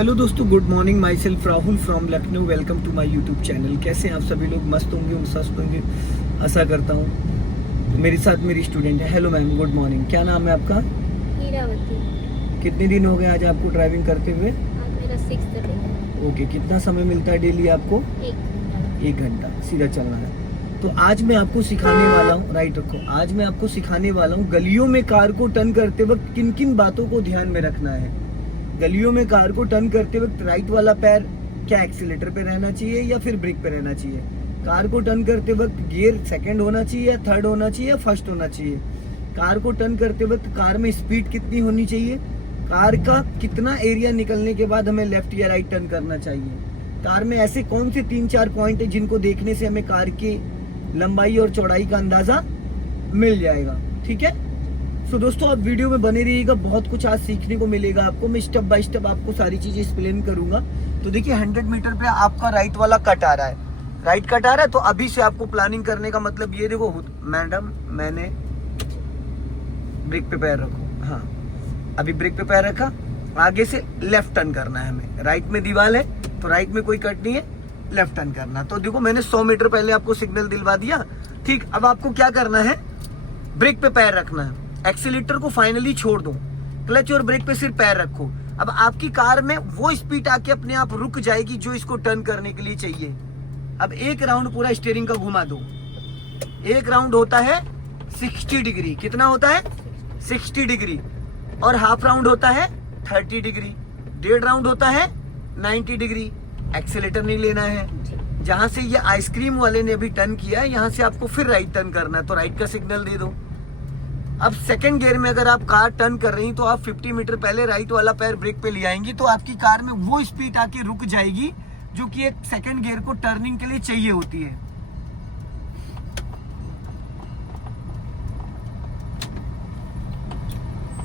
Hello दोस्तों, good morning. Myself Rahul from Lucknow. Welcome to my YouTube channel. कैसे हैं आप सभी लोग? मस्त होंगे, स्वस्थ होंगे, आशा करता हूँ। तो मेरे साथ मेरी स्टूडेंट है। Hello ma'am, good morning. क्या नाम है आपका? हीरावती। कितने दिन हो गए आज आपको ड्राइविंग करते हुए? आज मेरा 6th डे है। ओके, कितना समय मिलता है डेली आपको? 1 घंटा। 1 घंटा सीधा चलना है। तो आज मैं आपको सिखाने वाला हूँ, राइट रखो, आज मैं आपको सिखाने वाला हूँ गलियों में कार को टर्न करते वक्त किन किन बातों को ध्यान में रखना है। गलियों में कार को टर्न करते वक्त राइट वाला पैर क्या एक्सीलेटर पे रहना चाहिए या फिर ब्रेक पे रहना चाहिए? कार को टर्न करते वक्त गियर सेकंड होना चाहिए या थर्ड होना चाहिए या फर्स्ट होना चाहिए? कार को टर्न करते वक्त कार में स्पीड कितनी होनी चाहिए? कार का कितना एरिया निकलने के बाद हमें लेफ्ट या राइट टर्न करना चाहिए? कार में ऐसे कौन से 3-4 पॉइंट है जिनको देखने से हमें कार की लंबाई और चौड़ाई का अंदाजा मिल जाएगा? ठीक है। सो दोस्तों, आप वीडियो में बने रहिएगा, बहुत कुछ आज सीखने को मिलेगा आपको। मैं स्टेप बाय स्टेप आपको सारी चीजें एक्सप्लेन करूंगा। तो देखिए, 100 मीटर पे आपका राइट वाला कट आ रहा है, राइट कट आ रहा है। तो अभी से आपको प्लानिंग करने का मतलब ये देखो, मैडम मैंने ब्रेक पे पैर रखो, हाँ अभी ब्रेक पे पैर रखा, आगे से लेफ्ट टर्न करना है हमें। राइट में दीवार है तो राइट में कोई कट नहीं है, लेफ्ट टर्न करना। तो देखो, मैंने 100 मीटर पहले आपको सिग्नल दिलवा दिया। ठीक, अब आपको क्या करना है? ब्रेक पे पैर रखना है, एक्सीलेटर को फाइनली छोड़ दो, क्लच और ब्रेक पे सिर्फ पैर रखो। अब आपकी कार में वो स्पीड आके अपने आप रुक जाएगी जो इसको टर्न करने के लिए चाहिए। अब एक राउंड पूरा स्टीयरिंग का घुमा दो। एक राउंड होता है 60 डिग्री। कितना होता है? 60 डिग्री। और हाफ राउंड होता है 30 डिग्री। 1.5 राउंड होता है 90 डिग्री। एक्सीलेटर नहीं लेना है। जहां से ये आइसक्रीम वाले ने अभी टर्न किया है, यहाँ से आपको फिर राइट टर्न करना है, तो राइट का सिग्नल दे दो। अब सेकंड गियर में अगर आप कार टर्न कर रही तो आप 50 मीटर पहले राइट वाला पैर ब्रेक पे ले आएंगी, तो आपकी कार में वो स्पीड आके रुक जाएगी जो कि एक सेकंड गियर को टर्निंग के लिए चाहिए होती है।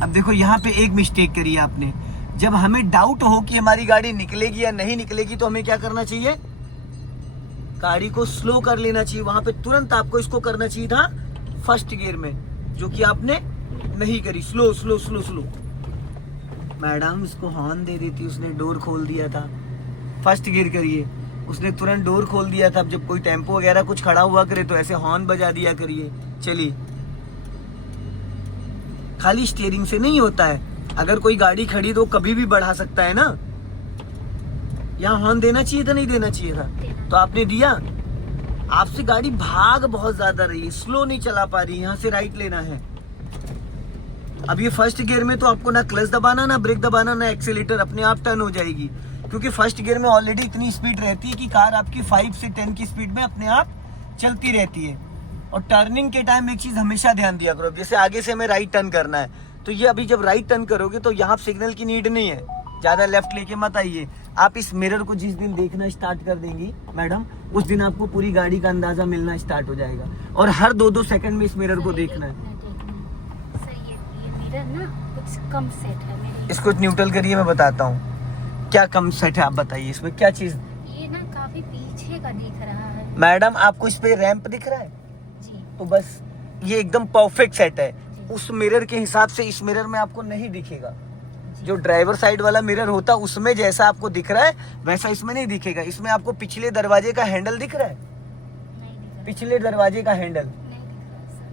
अब देखो, यहाँ पे एक मिस्टेक करी है आपने। जब हमें डाउट हो कि हमारी गाड़ी निकलेगी या नहीं निकलेगी, तो हमें क्या करना चाहिए? गाड़ी को स्लो कर लेना चाहिए। वहां पे तुरंत आपको इसको करना चाहिए था फर्स्ट गियर में, जो कि आपने नहीं करी। Slow slow slow slow. Madam इसको हॉर्न दे देती, उसने डोर खोल दिया था। फर्स्ट गियर करिए, उसने तुरंत डोर खोल दिया था। अब जब कोई टेम्पो वगैरह कुछ खड़ा हुआ करे तो ऐसे हॉर्न बजा दिया करिए। चलिए, खाली स्टीयरिंग से नहीं होता है। अगर कोई गाड़ी खड़ी तो कभी भी बढ़ा सकता है ना। यहाँ हॉर्न देना चाहिए था, नहीं देना चाहिए था? तो आपने दिया। आपसे गाड़ी भाग बहुत ज्यादा रही है, स्लो नहीं चला पा रही। यहाँ से राइट लेना है। अब ये फर्स्ट गियर में तो आपको ना क्लच दबाना, ना ब्रेक दबाना, ना एक्सीलेटर, अपने आप टर्न हो जाएगी। क्योंकि फर्स्ट गियर में ऑलरेडी इतनी स्पीड रहती है कि कार आपकी 5 से 10 की स्पीड में अपने आप चलती रहती है। और टर्निंग के टाइम एक चीज हमेशा ध्यान दिया करो, जैसे आगे से हमें राइट टर्न करना है, तो ये अभी जब राइट टर्न करोगे तो यहाँ सिग्नल की नीड नहीं है, ज्यादा लेफ्ट लेके मत आइए। आप इस मिरर को जिस दिन देखना स्टार्ट कर देंगी मैडम, उस दिन आपको पूरी गाड़ी का अंदाजा मिलना स्टार्ट हो जाएगा। और हर 2-2 सेकंड में इस मिरर को देखना है। सही है, ये मिरर ना कुछ कम सेट है मेरे। इसको न्यूट्रल करिए, मैं बताता हूँ क्या कम सेट है। आप बताइए इसमें क्या चीज? ये ना काफी पीछे का दिख रहा है मैडम, आपको इस पे रैंप दिख रहा है? जी। तो बस ये एकदम परफेक्ट सेट है। उस मिरर के हिसाब से इस मिरर में आपको नहीं दिखेगा। जो ड्राइवर साइड वाला मिरर होता उसमें जैसा आपको दिख रहा है वैसा इसमें नहीं दिखेगा। इसमें आपको पिछले दरवाजे का हैंडल दिख रहा है? नहीं दिख रहा। पिछले दरवाजे का हैंडल नहीं दिख रहा सर।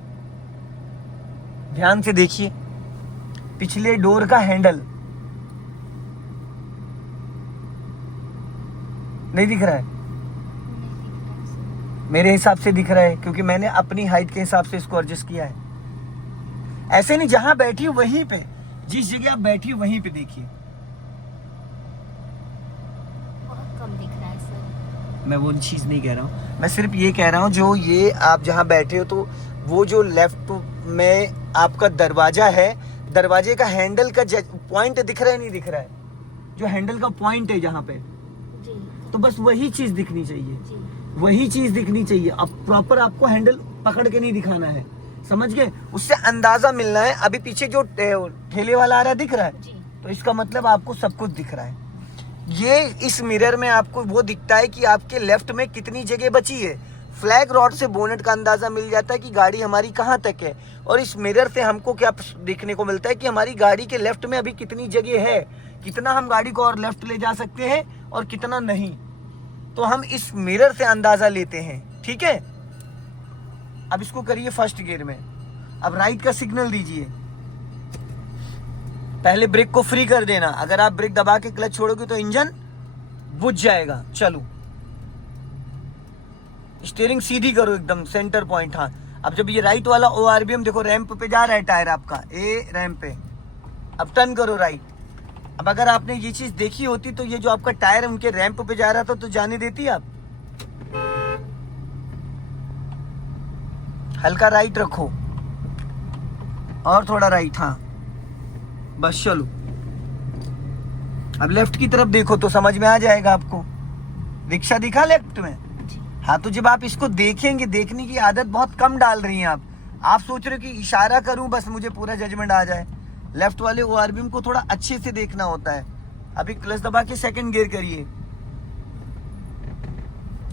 ध्यान से देखिए, पिछले डोर का हैंडल नहीं दिख रहा है? नहीं दिख रहा सर। मेरे हिसाब से दिख रहा है, क्योंकि मैंने अपनी हाइट के हिसाब से इसको एडजस्ट किया है। ऐसे नहीं, जहां बैठी वहीं पे, जिस जगह आप बैठी वहीं पे देखिए। बहुत कम दिख रहा है सर। मैं वो चीज नहीं कह रहा हूँ, मैं सिर्फ ये कह रहा हूँ जो ये आप जहाँ बैठे हो, तो वो जो लेफ्ट में आपका दरवाजा है, दरवाजे का हैंडल का पॉइंट दिख रहा है नहीं दिख रहा है? जो हैंडल का पॉइंट है जहाँ पे, जी तो बस वही चीज दिखनी चाहिए, जी। वही चीज दिखनी चाहिए। अब प्रॉपर आपको हैंडल पकड़ के नहीं दिखाना है, समझ गए? उससे अंदाजा मिलना है। अभी पीछे जो ठेले वाला आ रहा है दिख रहा है, जी। तो इसका मतलब आपको सब कुछ दिख रहा है। ये इस मिरर में आपको वो दिखता है कि आपके लेफ्ट में कितनी जगह बची है। फ्लैग रॉड से बोनेट का अंदाजा मिल जाता है कि गाड़ी हमारी कहाँ तक है। और इस मिरर से हमको क्या देखने को मिलता है कि हमारी गाड़ी के लेफ्ट में अभी कितनी जगह है, कितना हम गाड़ी को और लेफ्ट ले जा सकते हैं और कितना नहीं, तो हम इस मिरर से अंदाजा लेते हैं, ठीक है। अब इसको करिए फर्स्ट गियर में। अब राइट का सिग्नल दीजिए। पहले ब्रेक को फ्री कर देना, अगर आप ब्रेक दबा के क्लच छोड़ोगे तो इंजन बुझ जाएगा। चलो, स्टीयरिंग सीधी करो एकदम सेंटर पॉइंट। हाँ, अब जब ये राइट वाला ORBM देखो रैंप पे जा रहा है टायर आपका, ए रैंप पे, अब टर्न करो राइट। अब अगर आपने ये चीज देखी होती तो ये जो आपका टायर उनके रैंप पे जा रहा था तो जाने देती आप। हल्का राइट रखो और थोड़ा राइट, हाँ बस चलो। अब लेफ्ट की तरफ देखो तो समझ में आ जाएगा आपको। रिक्शा दिखा लेफ्ट में? हाँ, तो जब आप इसको देखेंगे, देखने की आदत बहुत कम डाल रही हैं आप सोच रहे हो कि इशारा करूं बस मुझे पूरा जजमेंट आ जाए। लेफ्ट वाले ORBM को थोड़ा अच्छे से देखना होता है। अभी क्लच दबा के सेकंड गियर करिए,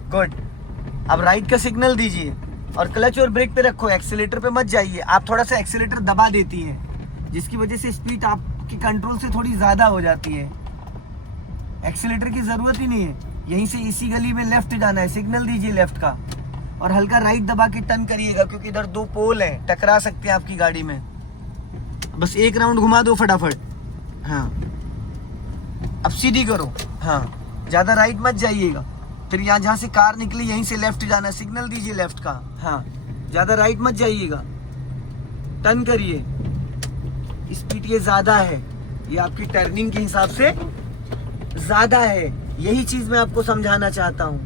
गुड। अब राइट का सिग्नल दीजिए और क्लच और ब्रेक पे रखो, एक्सीलेटर पे मत जाइए। आप थोड़ा सा एक्सीलेटर दबा देती है जिसकी वजह से स्पीड आपकी कंट्रोल से थोड़ी ज्यादा हो जाती है। एक्सीलेटर की जरूरत ही नहीं है, यहीं से इसी गली में लेफ्ट जाना है, सिग्नल दीजिए लेफ्ट का और हल्का राइट दबा के टर्न करिएगा क्योंकि इधर 2 पोल हैं, टकरा सकते हैं आपकी गाड़ी में। बस एक राउंड घुमा दो फटाफट। हाँ, अब सीधी करो। हाँ, ज्यादा राइट मत जाइएगा, फिर यहाँ जहाँ से कार निकली यहीं से लेफ्ट जाना, सिग्नल दीजिए लेफ्ट का। हाँ, ज्यादा राइट मत जाइएगा, टर्न करिए। स्पीड ये ज्यादा है, ये आपकी टर्निंग के हिसाब से ज्यादा है, यही चीज मैं आपको समझाना चाहता हूँ।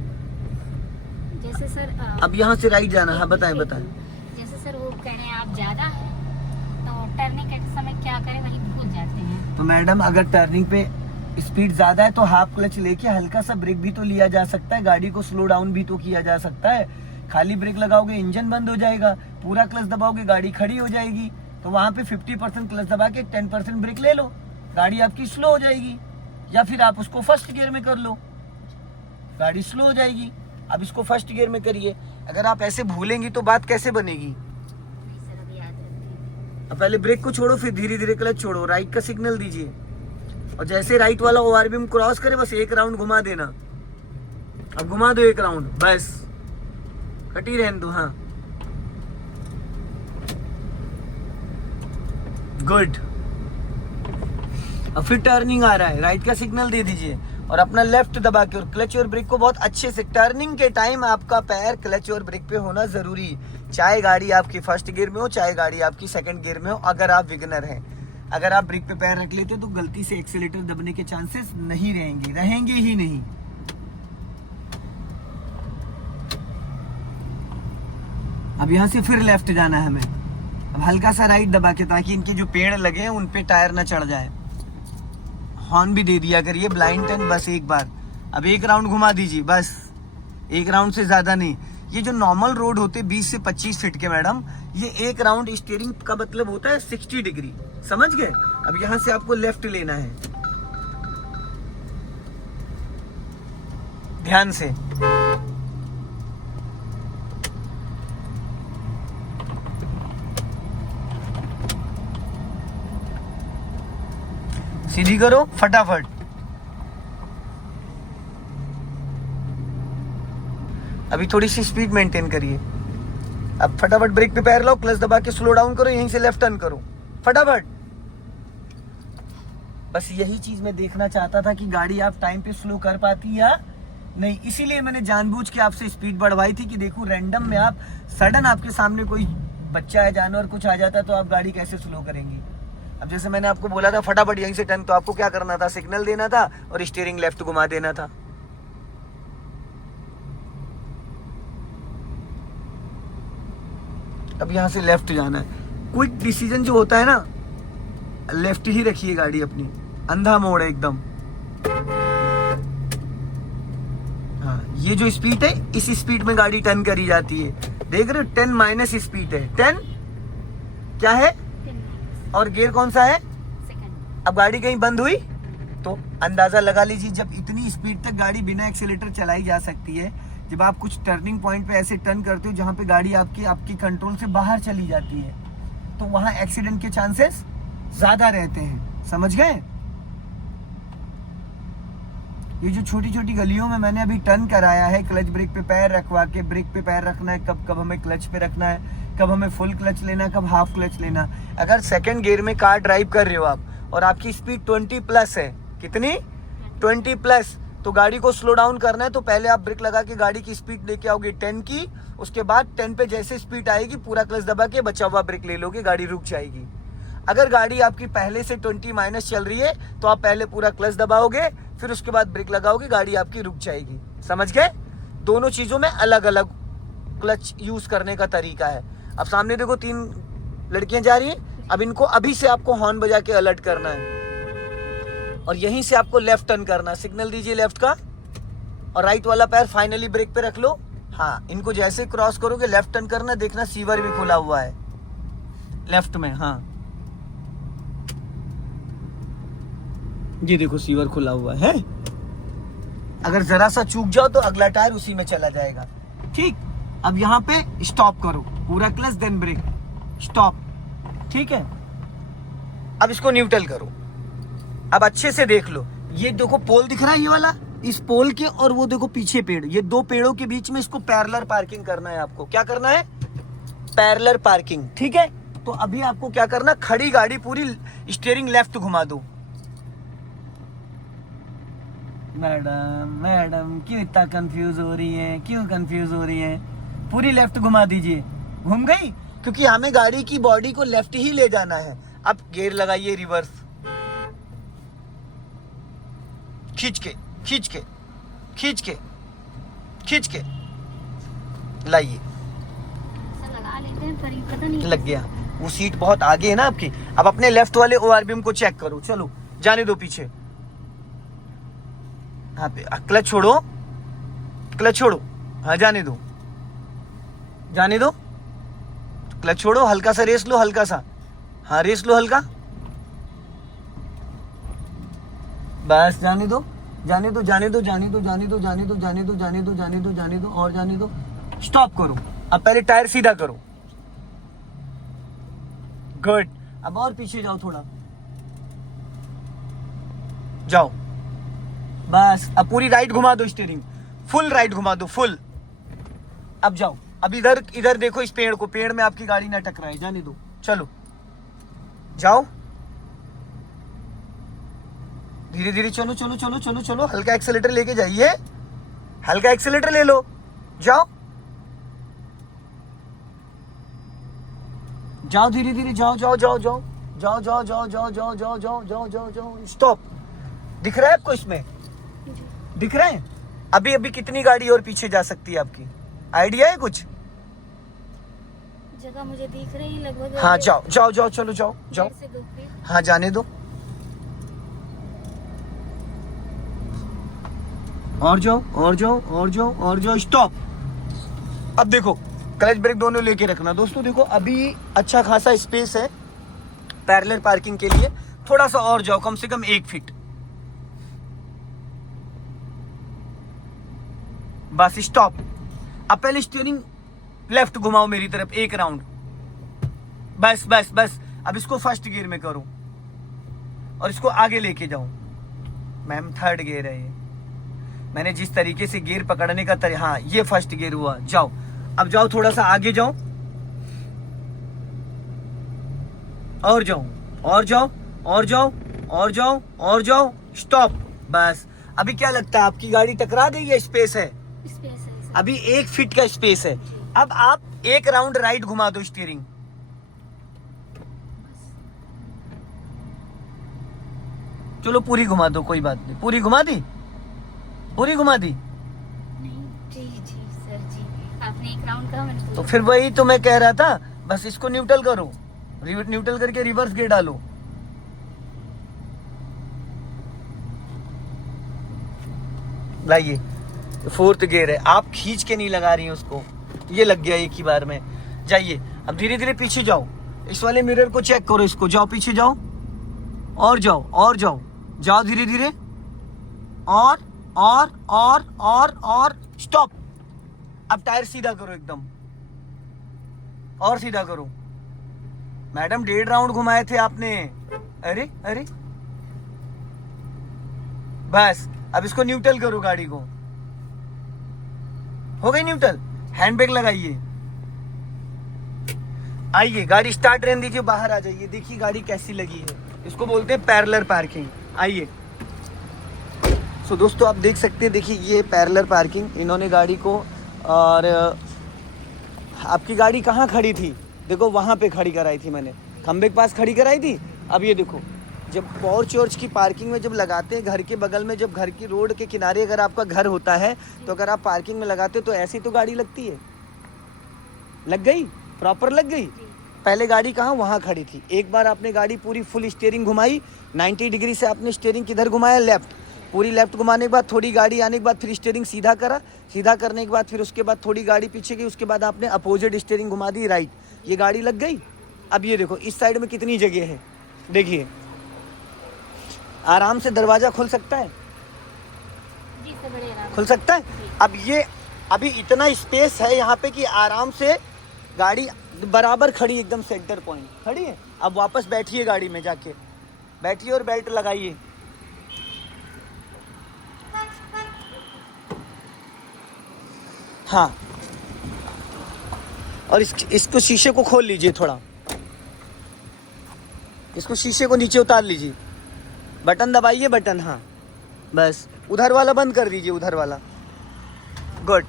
जैसे सर अब यहाँ से राइट जाना। हाँ बताएं। जैसे सर वो कह रहे हैं आप ज्यादा है तो टर्निंग के समय क्या करें, वहीं भूल जाते हैं। तो मैडम अगर टर्निंग पे स्पीड ज्यादा है तो हाफ क्लच लेके हल्का सा ब्रेक भी तो लिया जा सकता है, गाड़ी को स्लो डाउन भी तो किया जा सकता है। खाली ब्रेक लगाओगे इंजन बंद हो जाएगा, पूरा क्लच दबाओगे गाड़ी खड़ी हो जाएगी। तो वहां पे 50% क्लच दबा के 10% ब्रेक ले लो, गाड़ी आपकी स्लो हो जाएगी। या फिर आप उसको फर्स्ट गियर में कर लो, गाड़ी स्लो हो जाएगी। अब इसको फर्स्ट गियर में करिए। अगर आप ऐसे भूलेंगी तो बात कैसे बनेगी? नहीं सर, अब याद रखती अब पहले ब्रेक को छोड़ो, फिर धीरे धीरे क्लच छोड़ो, राइट का सिग्नल दीजिए और जैसे राइट वाला ORBM क्रॉस करे बस एक राउंड घुमा देना। अब घुमा दो एक राउंड, बस कटी रहने दो। हाँ, गुड। अब फिर टर्निंग आ रहा है, राइट का सिग्नल दे दीजिए और अपना लेफ्ट दबा के और क्लच और ब्रेक को बहुत अच्छे से। टर्निंग के टाइम आपका पैर क्लच और ब्रेक पे होना जरूरी, चाहे गाड़ी आपकी फर्स्ट गियर में हो चाहे गाड़ी आपकी सेकंड गियर में हो। अगर आप बिगिनर हैं, अगर आप ब्रेक पे पैर रख लेते हो तो गलती से एक्सीलेटर दबने के चांसेस नहीं रहेंगे ही नहीं। अब यहाँ से फिर लेफ्ट जाना है हमें। अब हल्का सा राइट दबा के, ताकि इनके जो पेड़ लगे हैं उन पे टायर ना चढ़ जाए। हॉर्न भी दे दिया करिए, ब्लाइंड टर्न बस एक बार। अब एक राउंड घुमा दीजिए, बस एक राउंड से ज्यादा नहीं। ये जो नॉर्मल रोड होते 20 से 25 फीट के मैडम, ये एक राउंड स्टीयरिंग का मतलब होता है 60 डिग्री, समझ गए। अब यहाँ से आपको लेफ्ट लेना है, ध्यान से। सीधी करो फटाफट। अभी थोड़ी सी स्पीड मेंटेन करिए। अब फटाफट ब्रेक पे पैर लो, क्लच दबा के स्लो डाउन करो, यहीं से लेफ्ट टर्न करो फटाफट। बस यही चीज मैं देखना चाहता था कि गाड़ी आप टाइम पे स्लो कर पाती या नहीं, इसीलिए मैंने जानबूझ के आपसे स्पीड बढ़वाई थी कि देखो रैंडम में आप सडन आपके सामने कोई बच्चा है, जानवर कुछ आ जाता है तो आप गाड़ी कैसे स्लो करेंगी। अब जैसे मैंने आपको बोला था फटाफट यहीं से टर्न, तो आपको क्या करना था, सिग्नल देना था और स्टीयरिंग लेफ्ट घुमा देना था। अब यहाँ से लेफ्ट जाना है। क्विक डिसीजन जो होता है ना, लेफ्ट ही रखिए गाड़ी अपनी, अंधा मोड़ है एकदम। हाँ, ये जो स्पीड है इस स्पीड में गाड़ी टर्न करी जाती है, देख रहे हो 10 माइनस स्पीड है। 10 क्या है और गियर कौन सा है? सेकंड। अब गाड़ी कहीं बंद हुई तो अंदाजा लगा लीजिए, जब इतनी स्पीड तक गाड़ी बिना एक्सीलेटर चलाई जा सकती है, जब आप कुछ टर्निंग पॉइंट पे ऐसे टर्न करते हो जहां पे गाड़ी आपकी कंट्रोल से बाहर चली जाती है, तो वहां एक्सीडेंट के चांसेस ज्यादा रहते हैं, समझ गए। ये जो छोटी छोटी गलियों में मैंने अभी टर्न कराया है, क्लच ब्रेक पे पैर रखवा के ब्रेक पे पैर रखना है, कब कब हमें क्लच पे रखना है, कब हमें फुल क्लच लेना है, कब हाफ क्लच लेना। अगर सेकंड गियर में कार ड्राइव कर रहे हो आप और आपकी स्पीड 20 प्लस है, कितनी 20 प्लस, तो गाड़ी को स्लो डाउन करना है तो पहले आप ब्रेक लगा के गाड़ी की स्पीड लेके आओगे 10 की, उसके बाद 10 पे जैसे स्पीड आएगी पूरा क्लच दबा के बचा हुआ ब्रेक ले लोगे, गाड़ी रुक जाएगी। अगर गाड़ी आपकी पहले से 20 माइनस चल रही है तो आप पहले पूरा क्लच दबाओगे, फिर उसके बाद ब्रेक लगाओगे, गाड़ी आपकी रुक जाएगी। समझ गए? दोनों चीजों में अलग अलग क्लच यूज करने का तरीका है। अब सामने देखो 3 लड़कियां जा रही हैं, अब इनको अभी से आपको हॉर्न बजा के अलर्ट करना है और यहीं से आपको लेफ्ट टर्न करना, सिग्नल दीजिए लेफ्ट का और राइट वाला पैर फाइनली ब्रेक पे रख लो। हाँ, इनको जैसे क्रॉस करोगे लेफ्ट टर्न करना, देखना सीवर भी खुला हुआ है लेफ्ट में। हाँ, ये देखो सीवर खुला हुआ है। अगर जरा सा चूक जाओ तो अगला टायर उसी में चला जाएगा। ठीक, अब यहाँ पे स्टॉप करो, पूरा क्लच देन ब्रेक, स्टॉप। ठीक है, अब इसको न्यूट्रल करो। अब अच्छे से देख लो, ये देखो पोल दिख रहा है, ये वाला, इस पोल के और वो देखो पीछे पेड़, ये 2 पेड़ों के बीच में इसको पैरेलल पार्किंग करना है आपको। क्या करना है? Parallel parking. ठीक है, तो अभी आपको क्या करना, खड़ी गाड़ी पूरी स्टीयरिंग लेफ्ट घुमा दो। मैडम क्यों इतना कंफ्यूज हो रही है, क्यों कंफ्यूज हो रही है? पूरी लेफ्ट घुमा दीजिए। घूम गई? क्योंकि हमें गाड़ी की बॉडी को लेफ्ट ही ले जाना है। अब गियर लगाइए रिवर्स, खींच के खींच के खींच के खींच के लाइए। लगा लेते हैं पर पता नहीं लग गया, वो सीट बहुत आगे है ना आपकी। अब अपने लेफ्ट वाले ओआरबीएम को चेक करो। चलो जाने दो पीछे। हाँ पे क्लच छोड़ो, क्लच छोड़ो। हाँ जाने दो, जाने दो, क्लच छोड़ो, हल्का सा रेस लो, हल्का सा। हाँ रेस लो हल्का, बस जाने दो, जाने दो, जाने दो, जाने दो, जाने दो, जाने दो, जाने दो, जाने दो, जाने दो, जाने दो और जाने दो। स्टॉप करो। अब पहले टायर सीधा करो। गुड। अब और पीछे जाओ थोड़ा, जाओ बस। अब पूरी राइट घुमा दो, स्टीयरिंग फुल राइट घुमा दो, फुल। अब जाओ, अब इधर देखो इस पेड़ को, पेड़ में आपकी गाड़ी ना टकराए, जाने दो। चलो जाओ, धीरे धीरे चलो चलो चलो चलो चलो, हल्का एक्सेलेटर लेके जाइए, हल्का एक्सेलेटर ले लो, जाओ जाओ, धीरे धीरे जाओ जाओ जाओ जाओ जाओ जाओ जाओ जाओ जाओ जाओ जाओ जाओ जाओ जाओ। स्टॉप। दिख रहा है आपको? इसमें दिख रहा है? अभी अभी कितनी गाड़ी और पीछे जा सकती है आपकी आइडिया है कुछ? जगह मुझे दिख रही है लगभग। हाँ जाओ जाओ जाओ, चलो जाओ जाओ। हाँ जाने दो, और जाओ और जाओ और जाओ और जाओ। स्टॉप। अब देखो क्लच ब्रेक दोनों लेके रखना। दोस्तों देखो अभी अच्छा खासा स्पेस है पैरेलल पार्किंग के लिए, थोड़ा सा और जाओ, कम से कम 1 फीट। Bus stop. अब पहले स्टीयरिंग लेफ्ट घुमाओ मेरी तरफ 1 राउंड, बस बस बस। अब इसको फर्स्ट गियर में करो और इसको आगे लेके जाओ। मैम 3rd गियर है ये, मैंने जिस तरीके से गियर पकड़ने का तरीका, हाँ ये फर्स्ट गियर हुआ। जाओ, अब जाओ थोड़ा सा आगे जाओ और जाओ और जाओ और जाओ और जाओ और जाओ। स्टॉप। बस। अभी क्या लगता है आपकी गाड़ी टकरा गई है? स्पेस है, स्पेस है। अभी 1 फीट का स्पेस है। अब आप 1 राउंड राइट घुमा दो स्टीयरिंग। चलो पूरी घुमा दो, कोई बात नहीं। पूरी घुमा दी, पूरी घुमा दी। नहीं जी जी सर जी, आपने 1 राउंड कहा, मैंने तो फिर वही तो मैं कह रहा था, बस इसको न्यूट्रल करो, न्यूट्रल करके रिवर्स गियर डालो। लाइए 4th गियर है, आप खींच के नहीं लगा रही हैं उसको, ये लग गया एक ही बार में। जाइए अब धीरे धीरे पीछे जाओ, इस वाले मिरर को चेक करो, इसको जाओ पीछे जाओ और जाओ और जाओ, जाओ धीरे धीरे और स्टॉप। अब टायर सीधा करो एकदम, और सीधा करो। मैडम 1.5 राउंड घुमाए थे आपने। अरे अरे बस अब इसको न्यूट्रल करो गाड़ी को, हो गई न्यूट्रल। हैंड ब्रेक लगाइए, आइए गाड़ी स्टार्ट रहने दीजिए, बाहर आ जाइए, देखिए गाड़ी कैसी लगी है। इसको बोलते हैं पैरेलल पार्किंग। आइए सो दोस्तों आप देख सकते हैं, देखिए ये पैरेलल पार्किंग इन्होंने गाड़ी को, और आपकी गाड़ी कहाँ खड़ी थी, देखो वहाँ पे खड़ी कराई थी मैंने, खंबे के पास खड़ी कराई थी। अब ये देखो, जब पोर्च वोर्च की पार्किंग में जब लगाते हैं घर के बगल में, जब घर की रोड के किनारे अगर आपका घर होता है तो अगर आप पार्किंग में लगाते हो तो ऐसी तो गाड़ी लगती है, लग गई, प्रॉपर लग गई। पहले गाड़ी कहाँ, वहाँ खड़ी थी। एक बार आपने गाड़ी पूरी फुल स्टीयरिंग घुमाई, 90 डिग्री से आपने स्टीयरिंग किधर घुमाया, लेफ्ट, पूरी लेफ्ट घुमाने के बाद थोड़ी गाड़ी आने के बाद फिर स्टीयरिंग सीधा करा, सीधा करने के बाद फिर उसके बाद थोड़ी गाड़ी पीछे गई, उसके बाद आपने अपोजिट स्टीयरिंग घुमा दी राइट, ये गाड़ी लग गई। अब ये देखो इस साइड में कितनी जगह है, देखिए आराम से दरवाजा खुल सकता है, जी सर, बड़े आराम खुल सकता है। अब ये अभी इतना स्पेस है यहाँ पे कि आराम से गाड़ी बराबर खड़ी, एकदम सेंटर पॉइंट खड़ी है। अब वापस बैठिए गाड़ी में, जाके बैठिए और बेल्ट लगाइए। हाँ, और इसको शीशे को खोल लीजिए थोड़ा, इसको शीशे को नीचे उतार लीजिए, बटन दबाइए, बटन, हाँ बस, उधर वाला बंद कर दीजिए, उधर वाला, गुड,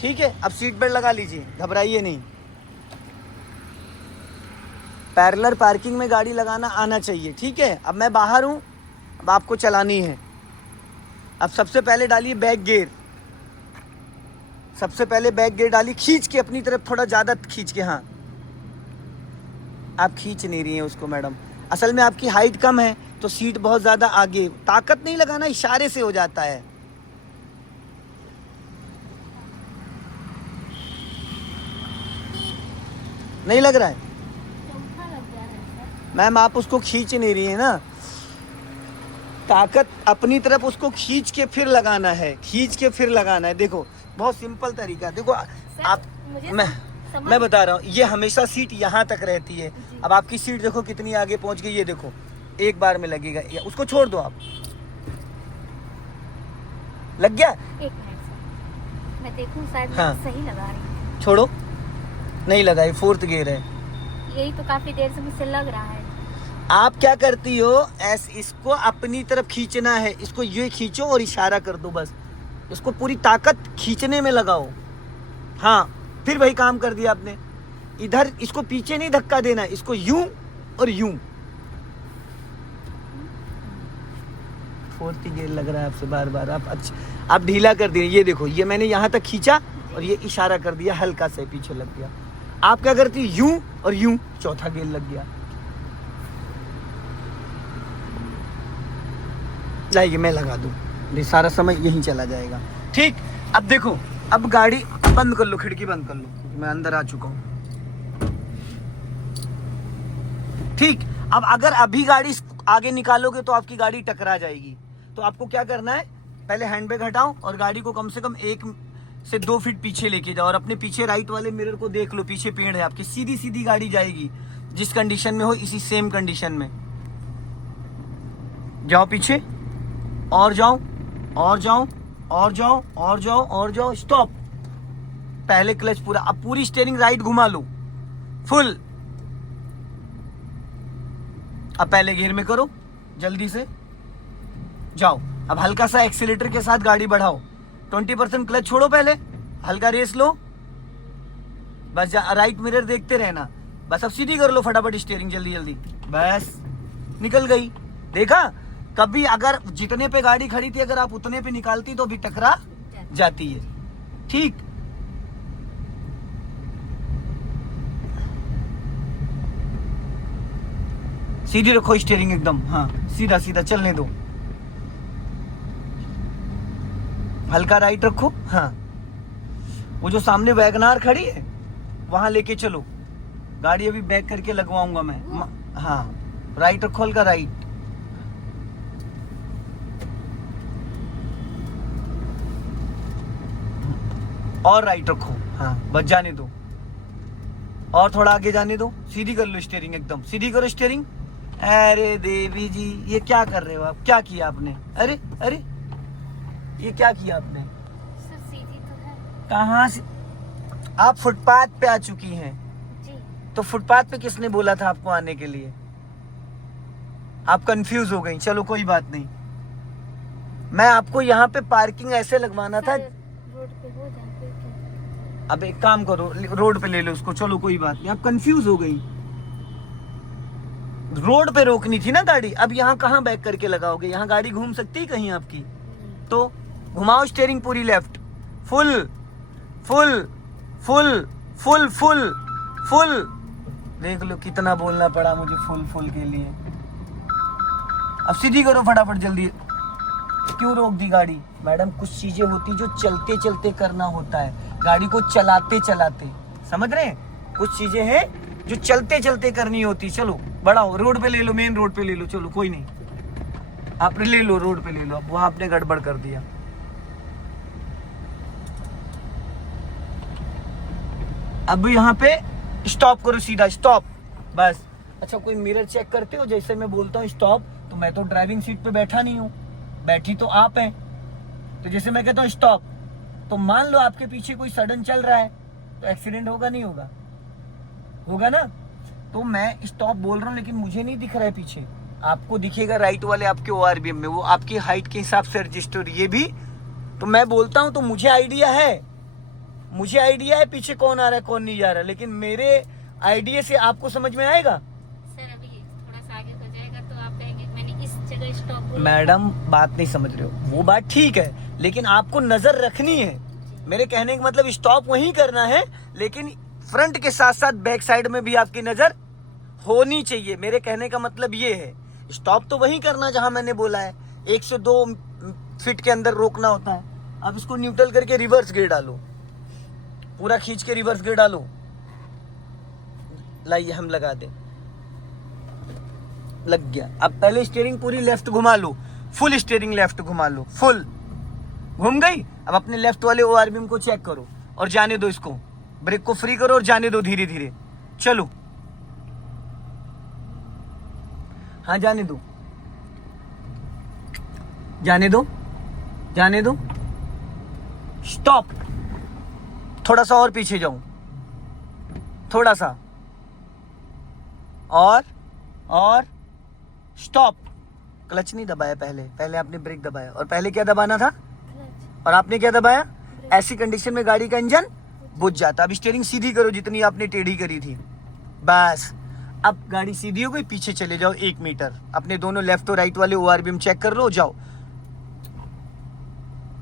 ठीक है। अब सीट बेल्ट लगा लीजिए, घबराइए नहीं। पैरेलल पार्किंग में गाड़ी लगाना आना चाहिए, ठीक है। अब मैं बाहर हूँ, अब आपको चलानी है। अब सबसे पहले डालिए बैक गियर, सबसे पहले बैक गियर डालिए, खींच के अपनी तरफ, थोड़ा ज़्यादा खींच के, हाँ आप खींच नहीं रही हैं उसको मैडम, असल में आपकी हाइट कम है तो सीट बहुत ज़्यादा आगे, ताकत नहीं लगाना, इशारे से हो जाता है। नहीं लग रहा है चौथा लग जा रहा है सर। मैम, आप उसको खींच नहीं रही है ना, ताकत अपनी तरफ उसको खींच के फिर लगाना है, खींच के फिर लगाना है। देखो बहुत सिंपल तरीका है, देखो सर, आप, मुझे मैं बता रहा हूँ, ये हमेशा सीट यहाँ तक रहती है। अब आपकी सीट देखो कितनी आगे पहुँच गई, ये देखो एक बार में लगेगा, उसको छोड़ दो आप, लग गया, एक मिनट सर, मैं देखूं शायद हाँ। मैं सही लगा रही हूँ। छोड़ो, नहीं लगा, ये 4th गियर है। यही तो काफी देर से मुझसे लग रहा है। आप क्या करती हो, इसको अपनी तरफ खींचना है, इसको ये खींचो और इशारा कर दो, बस इसको पूरी ताकत खींचने में लगाओ। हाँ, फिर वही काम कर दिया आपने, इधर इसको पीछे नहीं धक्का देना, इसको यूं और यूं। 4th गियर लग रहा है आपसे बार बार, आप अच्छा आप ढीला कर दिए। ये देखो, ये मैंने यहाँ तक खींचा और ये इशारा कर दिया, हल्का से पीछे लग गया। आप क्या करती, यूं और यूं, 4था गियर लग गया। लाइए मैं लगा दूं, ये सारा समय यहीं चला जाएगा, ठीक। अब देखो, अब गाड़ी बंद कर लो, खिड़की बंद कर लो, मैं अंदर आ चुका हूँ, ठीक। अब अगर अभी गाड़ी आगे निकालोगे तो आपकी गाड़ी टकरा जाएगी। तो आपको क्या करना है, पहले हैंड ब्रेक हटाओ और गाड़ी को कम से कम 1 से 2 फीट पीछे लेके जाओ, और अपने पीछे राइट वाले मिरर को देख लो, पीछे पेड़ है आपकी, सीधी सीधी गाड़ी जाएगी, जिस कंडीशन में हो इसी सेम कंडीशन में जाओ, पीछे और जाओ और जाओ और जाओ और जाओ और जाओ, स्टॉप, पहले क्लच पूरा, अब पूरी स्टीयरिंग राइट घुमा लो फुल। अब पहले गियर में करो, जल्दी से जाओ। अब हल्का सा एक्सीलेटर के साथ गाड़ी बढ़ाओ, 20% क्लच छोड़ो, पहले हल्का रेस लो, बस राइट मिरर देखते रहना, बस अब सीधी कर लो फटाफट स्टीयरिंग, जल्दी जल्दी, बस निकल गई। देखा, कभी अगर जितने पे गाड़ी खड़ी थी अगर आप उतने पे निकालती तो भी टकरा जाती है, ठीक। सीधी रखो स्टीयरिंग एकदम, हाँ सीधा सीधा चलने दो, हल्का राइट रखो, हाँ। वो जो सामने वैगनार खड़ी है वहां लेके चलो गाड़ी, अभी बैक करके लगवाऊंगा मैं, हाँ राइट रखो, हल्का राइट, और राइट रखो, हाँ बस जाने दो, और थोड़ा आगे जाने दो, सीधी कर लो स्टीयरिंग एकदम, सीधी करो स्टीयरिंग। अरे देवी जी, ये क्या कर रहे हो आप, क्या किया आपने, अरे अरे ये क्या किया आपने? सर सीधी तो है। कहाँ से? आप फुटपाथ पे आ चुकी हैं। जी तो फुटपाथ पे किसने बोला था आपको आने के लिए? आप कंफ्यूज हो गई। चलो कोई बात नहीं, मैं आपको यहाँ पे पार्किंग ऐसे लगवाना था। सर, रोड पे हो जाते क्या? अब एक काम करो, रोड पे ले लो उसको। चलो कोई बात नहीं, आप कंफ्यूज हो गई। रोड पे रोकनी थी ना गाड़ी। अब यहाँ कहाँ बैक करके लगाओगे? यहाँ गाड़ी घूम सकती है कहीं आपकी? तो घुमाओ स्टीयरिंग पूरी left, full full full full full full. देख लो कितना बोलना पड़ा मुझे फुल फुल के लिए। अब सीधी करो फटाफट जल्दी। क्यों रोक दी गाड़ी? मैडम कुछ चीजें होती जो चलते चलते करना होता है, गाड़ी को चलाते चलाते, समझ रहे हैं? कुछ चीजें हैं जो चलते चलते करनी होती। चलो बढ़ाओ, रोड पे ले लो, मेन रोड पे ले लो। चलो कोई नहीं, आप ले लो, रोड पे ले लो। अब वहां आपने गड़बड़ कर दिया। अब यहाँ पे स्टॉप करो, सीधा स्टॉप, बस। अच्छा कोई मिरर चेक करते हो? जैसे मैं बोलता हूँ स्टॉप, तो मैं तो ड्राइविंग सीट पे बैठा नहीं हूँ, बैठी तो आप हैं। तो जैसे मैं कहता हूँ स्टॉप, तो मान लो आपके पीछे कोई सडन चल रहा है, तो एक्सीडेंट होगा नहीं होगा? होगा ना। तो मैं स्टॉप बोल रहा हूँ, लेकिन मुझे नहीं दिख रहा है पीछे। आपको दिखेगा राइट वाले आपके ORBM में, वो आपकी हाइट के हिसाब से रजिस्टर। ये भी तो मैं बोलता हूँ तो मुझे आइडिया है, मुझे आइडिया है पीछे कौन आ रहा है कौन नहीं जा रहा है, लेकिन मेरे आइडिया से आपको समझ में आएगा? सर अभी थोड़ा सा आगे हो जाएगा तो आप कहेंगे मैंने इस जगह स्टॉप बोला। मैडम बात नहीं समझ रहे हो, वो बात ठीक है, लेकिन आपको नजर रखनी है। मेरे कहने का मतलब स्टॉप वहीं करना है, लेकिन फ्रंट के साथ साथ बैक साइड में भी आपकी नजर होनी चाहिए। मेरे कहने का मतलब ये है, स्टॉप तो वहीं करना जहां मैंने बोला है, 1 से 2 फीट के अंदर रोकना होता है। अब इसको न्यूट्रल करके रिवर्स गियर डालो, पूरा खींच के रिवर्स गियर डालो। लाइए हम लगा दें, लग गया। अब पहले स्टीयरिंग पूरी लेफ्ट घुमा लो, फुल स्टीयरिंग लेफ्ट घुमा लो, फुल घूम गई। अब अपने लेफ्ट वाले ORBM को चेक करो और जाने दो इसको, ब्रेक को फ्री करो और जाने दो धीरे धीरे। चलो, हाँ जाने दो, जाने दो, जाने दो। स्टॉप, थोड़ा सा और पीछे जाऊं, थोड़ा सा और स्टॉप। क्लच नहीं दबाया पहले, पहले आपने ब्रेक दबाया, और पहले क्या दबाना था? और आपने क्या दबाया? ऐसी कंडीशन में गाड़ी का इंजन बुझ जाता। अब स्टीयरिंग सीधी करो जितनी आपने टेढ़ी करी थी, बस। अब गाड़ी सीधी हो गई, पीछे चले जाओ 1 मीटर, अपने दोनों लेफ्ट और राइट वाले ORBM चेक कर लो, जाओ।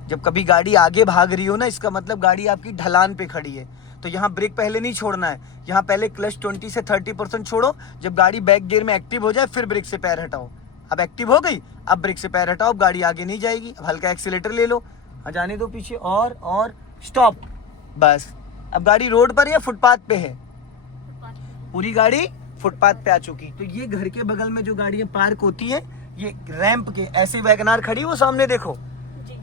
जब कभी गाड़ी आगे भाग रही हो ना, इसका मतलब गाड़ी आपकी ढलान पे खड़ी है, तो यहाँ ब्रेक पहले नहीं छोड़ना है, यहाँ पहले क्लच 20 से 30% छोड़ो। जब गाड़ी बैक गियर में एक्टिव हो जाए फिर ब्रेक से पैर हटाओ। अब एक्टिव हो गई, अब ब्रेक से पैर हटाओ, अब गाड़ी आगे नहीं जाएगी। अब हल्का एक्सीलेटर ले लो, जाने दो पीछे, और स्टॉप, बस। अब गाड़ी रोड पर या फुटपाथ पे है? पूरी गाड़ी फुटपाथ पे आ चुकी। तो ये घर के बगल में जो गाड़ियां पार्क होती हैं, ये रैंप के ऐसे वैगनार खड़ी, वो सामने देखो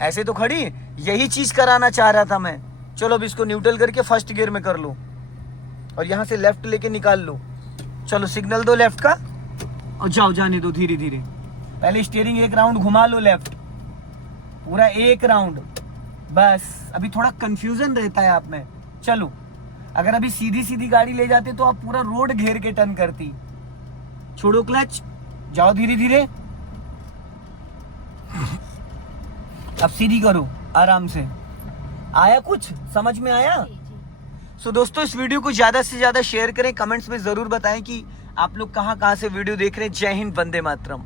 ऐसे तो खड़ी, यही चीज कराना चाह रहा था मैं। चलो अब इसको न्यूट्रल करके फर्स्ट गियर में कर लो और यहाँ से लेफ्ट लेके निकाल लो। चलो सिग्नल दो लेफ्ट का और जाओ, जाने दो धीरे धीरे। पहले स्टीयरिंग 1 राउंड घुमा लो लेफ्ट, पूरा 1 राउंड, बस। अभी थोड़ा कंफ्यूजन रहता है आप में। चलो, अगर अभी सीधी सीधी गाड़ी ले जाते तो आप पूरा रोड घेर के टर्न करती। छोड़ो क्लच, जाओ धीरे धीरे। अब सीधी करो आराम से। आया कुछ समझ में आया? सो दोस्तों, इस वीडियो को ज्यादा से ज्यादा शेयर करें, कमेंट्स में जरूर बताएं कि आप लोग कहां से वीडियो देख रहे हैं। जय हिंद, वंदे मातरम।